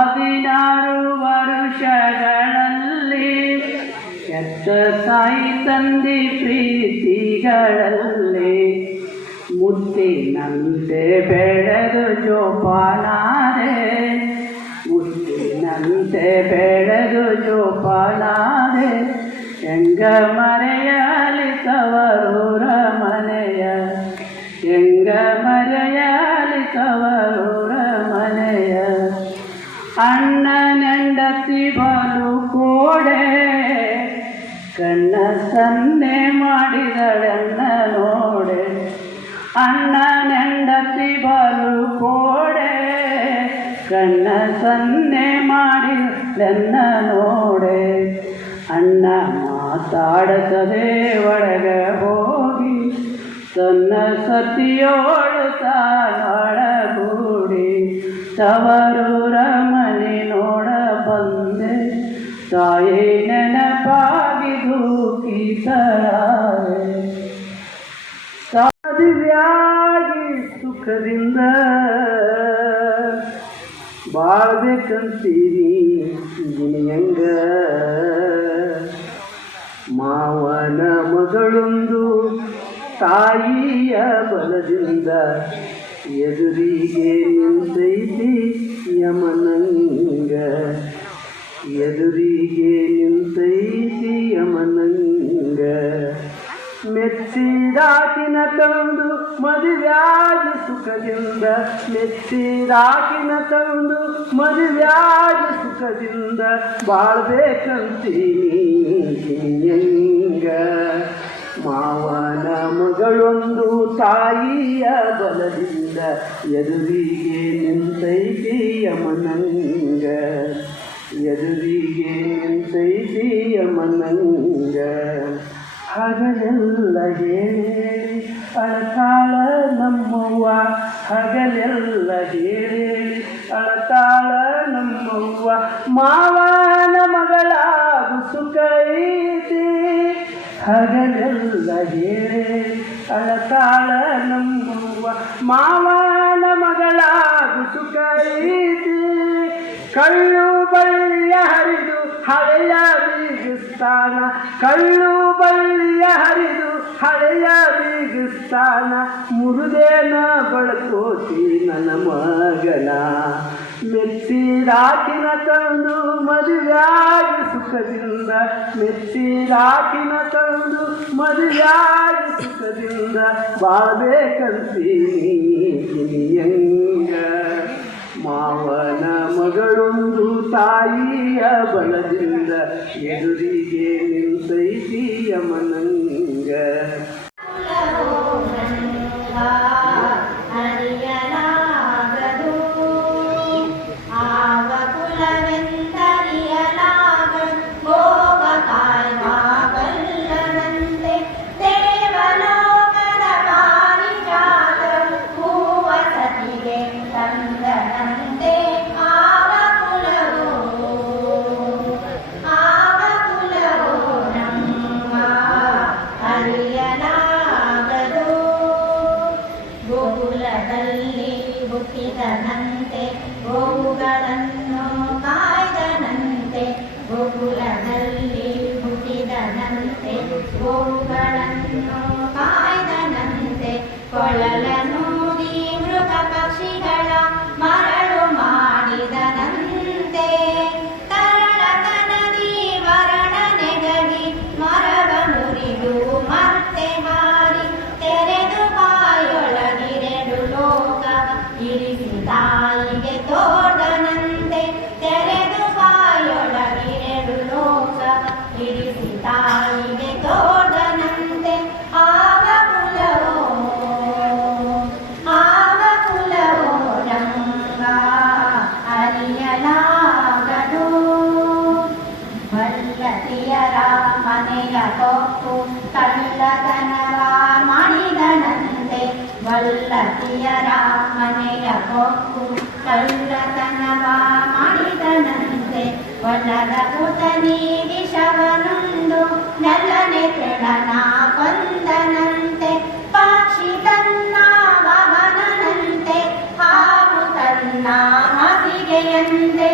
16 ವರುಷಗಳಲ್ಲಿ ಎತ್ತ ತಾಯಿ ತಂದೆ ಪ್ರೀತಿಗಳಲ್ಲಿ ಮುತ್ತಿನಂತೆ ಬೆಳೆದು ಜೋಪಾನಾದೆ, ಮುತ್ತಿನಂತೆ ಬೆಳೆದು ಜೋಪಾನಾದೆ. ಹೆಂಗ ಮರೆಯಲಿ ತವರೂರ ಮನೆಯ, ಹೆಂಗ ಮರೆಯಲಿ ತವರೂರ ಮನೆಯ. ಅಣ್ಣನೆಂಡತಿ ಬಲು ಕೋಡೆ, ಕಣ್ಣ ಸನ್ನೆ ಮಾಡಿದಳನ್ನ ನೋಡೆ. ಅಣ್ಣನೆಂಡತಿ ಬಲು ಕೋಡೆ, ಕಣ್ಣ ಸನ್ನೆ ಮಾಡಿದಳನ್ನ ನೋಡೆ. ಅಣ್ಣ ಮಾತಾಡತದೆ ಒಳಗ ಹೋಗಿ, ತನ್ನ ಸತಿಯೋಳು ತಾಳಗೂಡಿ. ತವರೂರ ಮನೆ ನೋಡ ಬಂದೆ, ತಾಯಿ ನೆನಪಾಗಿ ದುಃಖಿತರಾದೆ. ಮದುವೆಯಾಗಿ ಸುಖದಿಂದ ಬಾಳ್ಬೇಕಂತೀರಿ ಗಿಣಿಯಂಗ. ಮಾವನ ಮಗಳೊಂದು ತಾಯಿಯ ಬಲದಿಂದ ಎದುರಿಗೆ ನಿಂತೈತಿ ಯಮನಂಗ, ಎದುರಿಗೆ ನಿಂತೈತಿ ಯಮನಂಗ. ಮೆಚ್ಚಿದಾಕಿನ ತಂದು ಮದುವೆಯಾಗಿ ಸುಖದಿಂದ, ಮೆಚ್ಚಿದಾಕಿನ ತಂದು ಮದುವೆಯಾಗಿ ಸುಖದಿಂದ ಬಾಳ್ಬೇಕಂತೀನಿ ಗಿಣಿಯಂಗ. ಮಾವನ ಮಗಳೊಂದು ತಾಯಿಯ ಬಲದಿಂದ ಎದುರಿಗೆ ನಿಂತೈತಿ ಯಮನಂಗ, ಎದುರಿಗೆ ನಿಂತೈತಿ ಯಮನಂಗ. ಹಗಲೆಲ್ಲ ಹೇಳಿ ಅಳತಾಳ ನಮ್ಮವ್ವ, ಹಗಲೆಲ್ಲ ಹೇಳಿ ಅಳತಾಳ ನಮ್ಮವ್ವ. ಮಾವನ ಮಗಳಾಗು ಸುಖ ಐತಿ, ಹಗಲೆಲ್ಲ ಹೇಳಿ ಅಳತಾಳ ನಮ್ಮವ್ವ. ಮಾವನ ಮಗಳಾಗು ಸುಖ ಐತಿ. ಕಳ್ಳು ಬಳ್ಳಿಯ ಹರಿದು ಹಳೆಯ ಬೀಗಿಸ್ತಾನ, ಕಳ್ಳು ಬಳ್ಳಿಯ ಹರಿದು ಹಳೆಯ ಬೀಗಿಸ್ತಾನ. ಮುರುದೇನ ಬಳಕೋತಿ ನನ್ನ ಮಗನ, ಮೆಚ್ಚಿರಾಕಿನ ತಂದು ಮದುವೆಯಾಗಿ ಸುಖದಿಂದ, ಮೆಚ್ಚಿರಾಕಿನ ತಂದು ಮದುವೆಯಾಗಿ ಸುಖದಿಂದ ಬಾಳ್ಬೇಕಂತೀನಿ ಗಿಣಿಯಂಗ. ಮಾವನ ಮಗಳೊಂದು ತಾಯಿಯ ಬಲದಿಂದ ಎದುರಿಗೆ ನಿಂತೈತಿ ಯಮನಂಗ. ಹುಟ್ಟಿದನಂತೆ ಗೋವುಗಳನ್ನು ಕಾಯ್ದನಂತೆ, ಗೋಕುಲದಲ್ಲಿ ಹುಟ್ಟಿದನಂತೆ ಗೋವುಗಳನ್ನು ಕಾಯ್ದನಂತೆ. ಕೊಳಲನೂದಿ ಮೃಗ ಪಕ್ಷಿಗಳ ಮರಳು ಮಾಡಿದನಂತೆ, ತರಳತನದಿ ವರಣ ನೆಗಡಿ ಮರವ ಮುರಿದು ಮತ್ತೆ ಹಾರಿ ತೆರೆದು ಬಾಯೊಳಗಿರೆಡು ಲೋಕ ಇರಿಸಿ ತಾಯಿಗೆ ತೋರ್ದನಂತೆ. ತೆರೆದು ಬಾಯೊಳಗಿರೆಡು ಲೋಕ ಇರಿಸಿ ತಾಯಿಗೆ ತೋರ್ದನಂತೆ. ಆವ ಕುಲವೋ ರಂಗ ಅರಿಯಲಾಗದು. ಬಲ್ಲತಿಯರ ಮನೆಯ ಕೊಕ್ಕು ಕಳ್ಳತನವ ಮಾಡಿದನಂತೆ, ಬಲ್ಲತಿಯರ ಮನೆಯ ಕೊಕ್ಕು ಕಳ್ಳತನವ ಮಾಡಿದನಂತೆ. ಒಲ್ಲದ ಪುತನಿ ವಿಷವನುಂಡು ನಲ್ಲನೆ ತೆಳನ ಕೊಂದನಂತೆ. ಪಕ್ಷಿ ತನ್ನ ವಾಹನನಂತೆ, ಹಾವು ತನ್ನ ಹಾಸಿಗೆಯಂತೆ.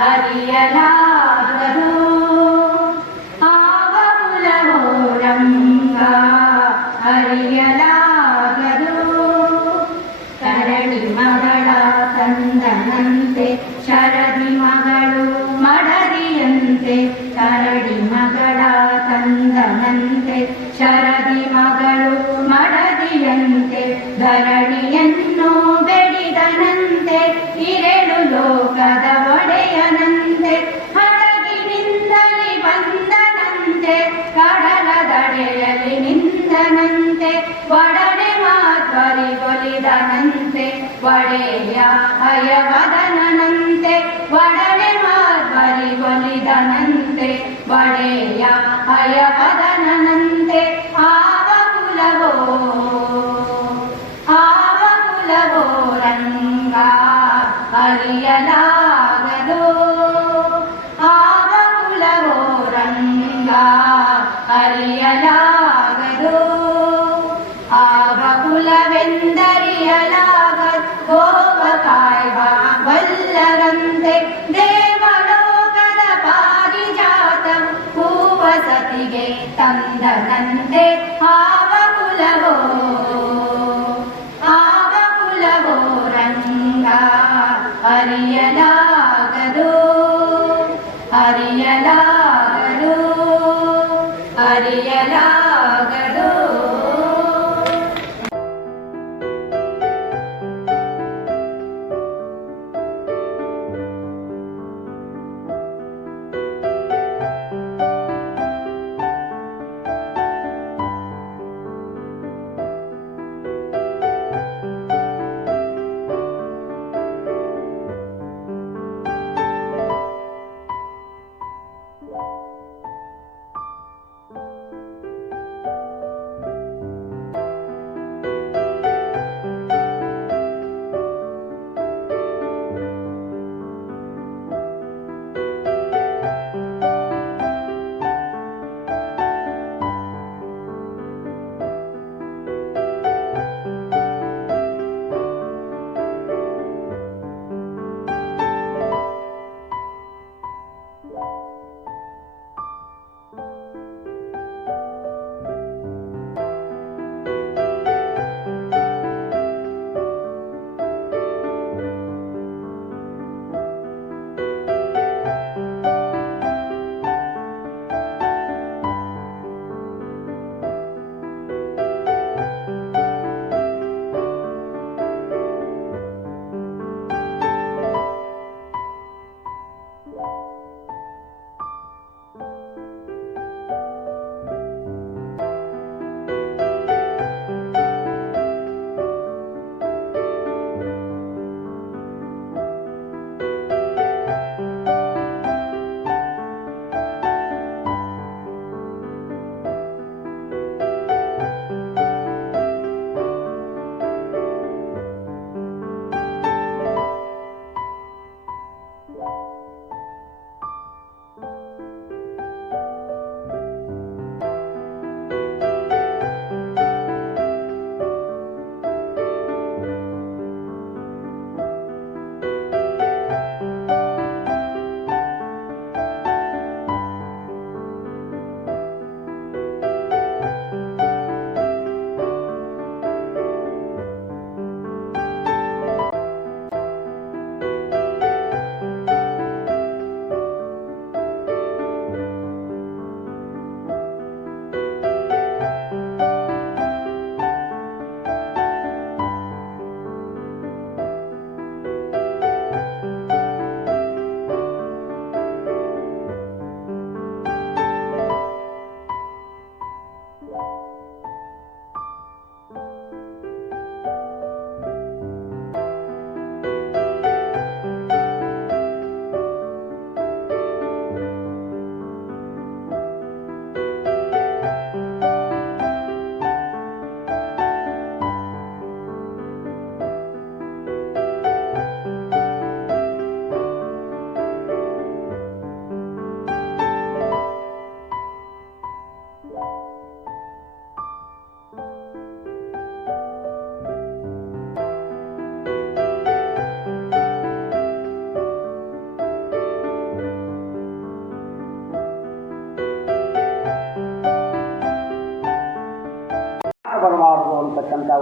ಅರಿಯಲಾಗದು ಆವ ಕುಲವೋ ರಂಗ ಅರಿಯಲಾಗದು ಕರಡಿ ಮಗಳ ತಂದನಂತೆ ಶರದಿ ಮಗಳು ಮಡದಿಯಂತೆ ಕರಡಿ ಮಗಳ ತಂದನಂತೆ ಶರದಿ ಮಗಳು ಮಡದಿಯಂತೆ ಧರಣಿಯನ್ನು ಬೆಡಿದನಂತೆ ಇರೆಳು ಲೋಕದ ಒಡೆಯನಂತೆ ಹಡಗಿನಿಂದಲಿ ಬಂದನಂತೆ ಕಡಲ ದಡೆಯಲ್ಲಿ ನಿಂದನಂತೆ ಒಡನೆ ಮಾತ್ವರಿಗೊಲಿದನಂತೆ ಒಡೆಯ ಹಯವದನಂತೆ ಒಡನೆ ಮಾತ್ವರಿಗೊಲಿದನಂತೆ ಒಡೆಯ ಹಯವದನಂತೆ ಆವ ಕುಲವೋ ರಂಗ ಅರಿಯಲಾಗದು ಆವ ಕುಲವೋ ರಂಗ ಅರಿಯಲಾಗದು ಆವ ಕುಲವೆಂದರಿಯಲಾಗ ಗೋವ ಕಾಯ್ವ ವಲ್ಲರಂತೆ ದೇವಲೋಕದ ಪಾರಿಜಾತ ಹೂವ ಸತಿಗೆ ತಂದನಂತೆ ಆವ ಕುಲವೋ ರಂಗ ಅರಿಯಲಾಗದು ಅರಿಯಲಾಗದು ಅರಿಯಲಾಗದು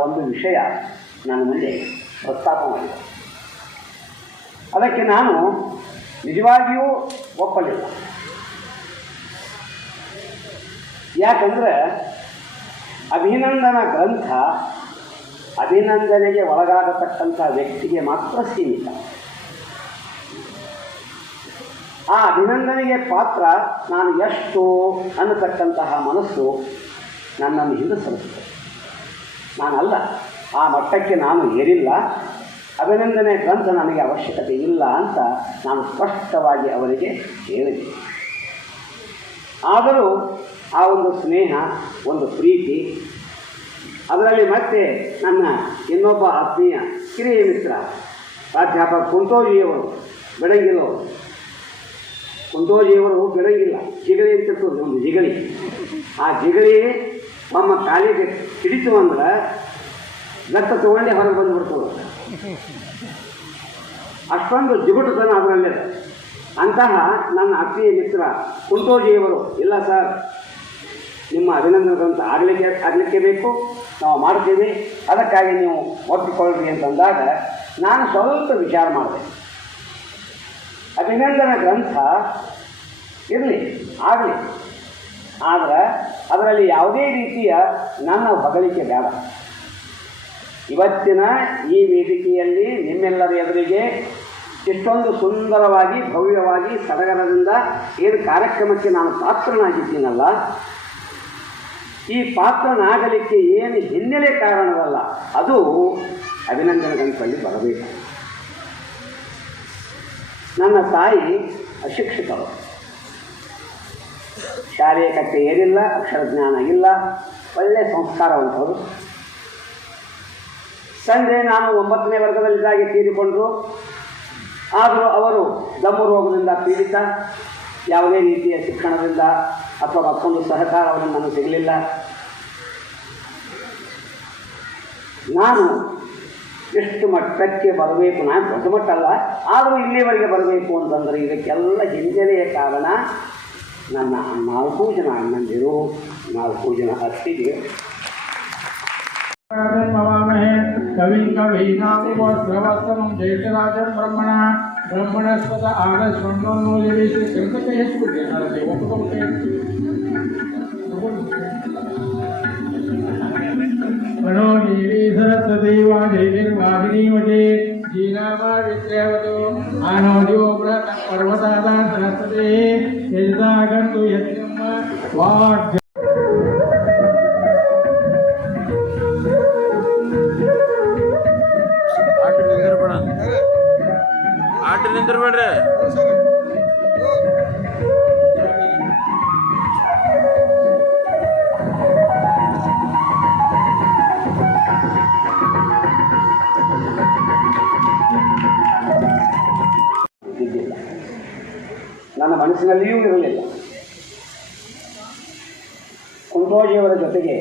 ಒಂದು ವಿಷಯ ನನ್ನ ಮುಂದೆ ಪ್ರಸ್ತಾಪ ಮಾಡಿದೆ. ಅದಕ್ಕೆ ನಾನು ನಿಜವಾಗಿಯೂ ಒಪ್ಪಲಿಲ್ಲ. ಯಾಕಂದರೆ ಅಭಿನಂದನಾ ಗ್ರಂಥ ಅಭಿನಂದನೆಗೆ ಒಳಗಾಗತಕ್ಕಂಥ ವ್ಯಕ್ತಿಗೆ ಮಾತ್ರ ಸೀಮಿತ. ಆ ಅಭಿನಂದನೆಗೆ ಪಾತ್ರ ನಾನು ಎಷ್ಟು ಅನ್ನತಕ್ಕಂತಹ ಮನಸ್ಸು ನನ್ನನ್ನು ಹಿಂದೆ ಸರಿಸುತ್ತೆ. ನಾನಲ್ಲ, ಆ ಮಟ್ಟಕ್ಕೆ ನಾನು ಏರಿಲ್ಲ. ಅಭಿನಂದನೆ ಗ್ರಂಥ ನನಗೆ ಅವಶ್ಯಕತೆ ಇಲ್ಲ ಅಂತ ನಾನು ಸ್ಪಷ್ಟವಾಗಿ ಅವರಿಗೆ ಹೇಳಿದೆ. ಆದರೂ ಆ ಒಂದು ಸ್ನೇಹ, ಒಂದು ಪ್ರೀತಿ, ಅದರಲ್ಲಿ ಮತ್ತೆ ನನ್ನ ಇನ್ನೊಬ್ಬ ಆತ್ಮೀಯ ಕಿರಿಯ ಮಿತ್ರ ಪ್ರಾಧ್ಯಾಪಕ ಕುಂಟೋಜಿಯವರು ಬೆಳಗಿಲವರು. ಕುಂಟೋಜಿಯವರು ಬೆಳಗಿಲ್ಲ, ಜಿಗಳಿ ಅಂತಿರ್ತದೆ, ಒಂದು ಜಿಗಳಿ. ಆ ಜಿಗಳಿ ನಮ್ಮ ಕಾಲಿಗೆ ಹಿಡಿತು ಅಂದ್ರೆ ಗತ್ತ ತೊಗೊಂಡೆ ಹೊರಗೆ ಬಂದುಬಿಡ್ತದೆ. ಅಷ್ಟೊಂದು ಜಿಗುಟುತನ ಅದರಲ್ಲಿದೆ. ಅಂತಹ ನನ್ನ ಆತ್ಮೀಯ ಮಿತ್ರ ಕುಂಟೋಜಿಯವರು, ಇಲ್ಲ ಸರ್, ನಿಮ್ಮ ಅಭಿನಂದನೆ ಗ್ರಂಥ ಆಗಲಿಕ್ಕೆ ಬೇಕು, ನಾವು ಮಾಡ್ತೀವಿ, ಅದಕ್ಕಾಗಿ ನೀವು ಒಪ್ಪಿಕೊಳ್ಳ್ರಿ ಅಂತಂದಾಗ ನಾನು ಸ್ವಲ್ಪ ವಿಚಾರ ಮಾಡಿದೆ. ಅಭಿನಂದನಾ ಗ್ರಂಥ ಇರಲಿ, ಆಗಲಿ, ಆದರೆ ಅದರಲ್ಲಿ ಯಾವುದೇ ರೀತಿಯ ನನ್ನ ಹೊಗಳಿಕೆ ಬೇಡ. ಇವತ್ತಿನ ಈ ವೇದಿಕೆಯಲ್ಲಿ ನಿಮ್ಮೆಲ್ಲರ ಎದುರಿಗೆ ಇಷ್ಟೊಂದು ಸುಂದರವಾಗಿ ಭವ್ಯವಾಗಿ ಸಡಗರದಿಂದ ಏನು ಕಾರ್ಯಕ್ರಮಕ್ಕೆ ನಾನು ಪಾತ್ರನಾಗಿದ್ದೀನಲ್ಲ, ಈ ಪಾತ್ರನಾಗಲಿಕ್ಕೆ ಏನು ಹಿನ್ನೆಲೆ ಕಾರಣವಲ್ಲ, ಅದು ಅಭಿನಂದನೆ ಗ್ರಂಥದಲ್ಲಿ ಬರಬೇಕು. ನನ್ನ ತಾಯಿ ಅಶಿಕ್ಷಿತರು, ಶಾಲೆಯ ಕಟ್ಟೆ ಏರಿಲ್ಲ, ಅಕ್ಷರ ಜ್ಞಾನ ಇಲ್ಲ, ಒಳ್ಳೆಯ ಸಂಸ್ಕಾರವಂತರು. ತಂದೆ ನಾನು 9ನೇ ವರ್ಗದಲ್ಲಿದ್ದಾಗಿ ತೀರಿಕೊಂಡರು. ಆದರೂ ಅವರು ದಮ್ಮು ರೋಗದಿಂದ ಪೀಡಿತ. ಯಾವುದೇ ರೀತಿಯ ಶಿಕ್ಷಣದಿಂದ ಅಥವಾ ಮತ್ತೊಂದು ಸಹಕಾರ ಅವರಿಂದ ನನಗೆ ಸಿಗಲಿಲ್ಲ. ನಾನು ಎಷ್ಟು ಮಟ್ಟಕ್ಕೆ ಬರಬೇಕು, ನಾನು ದೊಡ್ಡ ಮಟ್ಟ ಅಲ್ಲ, ಆದರೂ ಇಲ್ಲಿವರೆಗೆ ಬರಬೇಕು ಅಂತಂದರೆ ಇದಕ್ಕೆಲ್ಲ ಹಿನ್ನೆಲೆಯ ಕಾರಣ ನನ್ನ 4 ಜನ ಅಣ್ಣಂದಿರು, 4 ಜನ ಅತ್ತಿಗೆ. कवि कवीनामुपस्रवस्तमं ज्येष्ठराजं ब्रह्मणस्पत मनोनीली सरस्वती वाणीर्वाहिनीवते जीनामावित्र्यवतो आनोद्यो व्रत पर्वतादा सरस्वती यजतागन्तु यज्ञं वाग् ಆಟ ನಿಂದಿರ್ಬೇಡ್ರಿ. ನನ್ನ ಮನಸ್ಸಿನಲ್ಲಿಯೂ ಇರಲಿಲ್ಲ. ಕುಂಟೋಜಿಯವರ ಜೊತೆಗೆ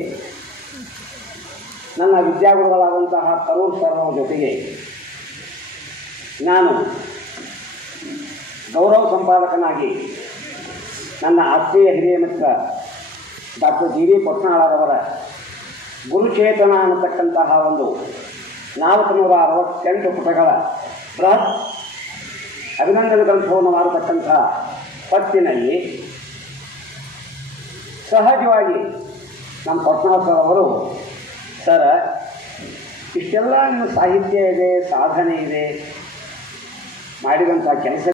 ನನ್ನ ವಿದ್ಯಾಗುರುಗಳಾದಂತಹ ತರೂರ್ ಸರ್ ಅವರ ಜೊತೆಗೆ ನಾನು ಗೌರವ ಸಂಪಾದಕನಾಗಿ ನನ್ನ ಆತ್ಮೀಯ ಹಿರಿಯ ಮಿತ್ರ ಡಾಕ್ಟರ್ ಜಿ ವಿ ಪೊಟ್ನಾಳರವರ ಗುರುಚೇತನ ಅನ್ನತಕ್ಕಂತಹ ಒಂದು 468 ಪುಟಗಳ ಬೃಹತ್ ಅಭಿನಂದನೆ ಗ್ರಂಥವನ್ನು ಮಾಡತಕ್ಕಂತಹ ಪತ್ತಿನಲ್ಲಿ ಸಹಜವಾಗಿ ನಮ್ಮ ಪೊಟ್ನಾಳ ಸರ್ ಅವರು, ಸರ್, ಇಷ್ಟೆಲ್ಲ ನಿಮ್ಮ ಸಾಹಿತ್ಯ ಇದೆ, ಸಾಧನೆ ಇದೆ, ಮಾಡಿದಂಥ ಕೆಲಸ